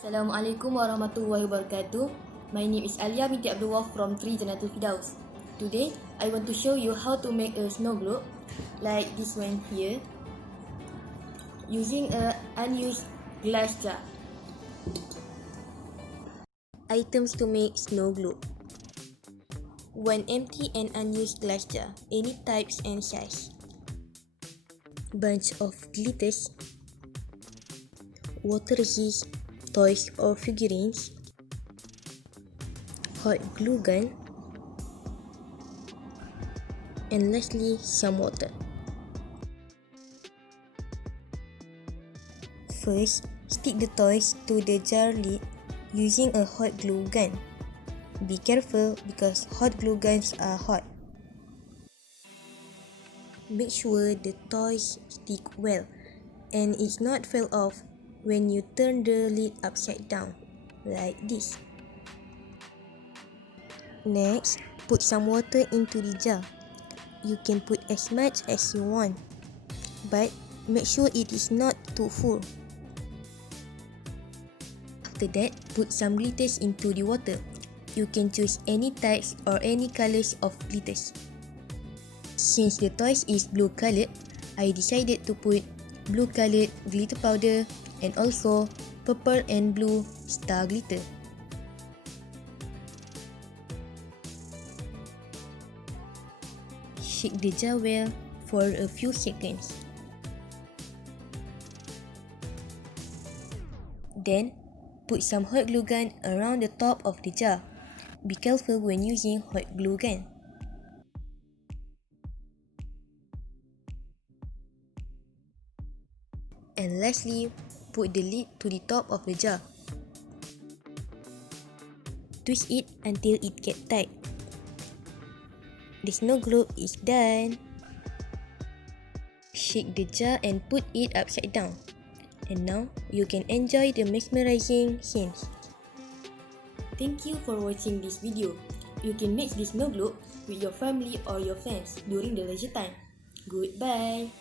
Assalamualaikum warahmatullahi wabarakatuh. My name is Alya Abdullah from 3 Janatul Fidaus. Today, I want to show you how to make a snow globe like this one here using a unused glass jar. Items to make snow globe: 1 empty and unused glass jar, any types and size, bunch of glitters, water resist, toys or figurines, hot glue gun, and lastly some water. First, stick the toys to the jar lid using a hot glue gun. Be careful because hot glue guns are hot. Make sure the toys stick well and it's not fall off when you turn the lid upside down, like this. Next, put some water into the jar. You can put as much as you want, but make sure it is not too full. After that, put some glitters into the water. You can choose any types or any colors of glitters. Since the toys is blue colored, I decided to put blue colored glitter powder and also purple and blue star glitter. Shake the jar well for a few seconds. Then, put some hot glue gun around the top of the jar. Be careful when using hot glue gun. And lastly, put the lid to the top of the jar. Twist it until it gets tight. The snow globe is done. Shake the jar and put it upside down. And now, you can enjoy the mesmerizing scenes. Thank you for watching this video. You can make this snow globe with your family or your friends during the leisure time. Goodbye.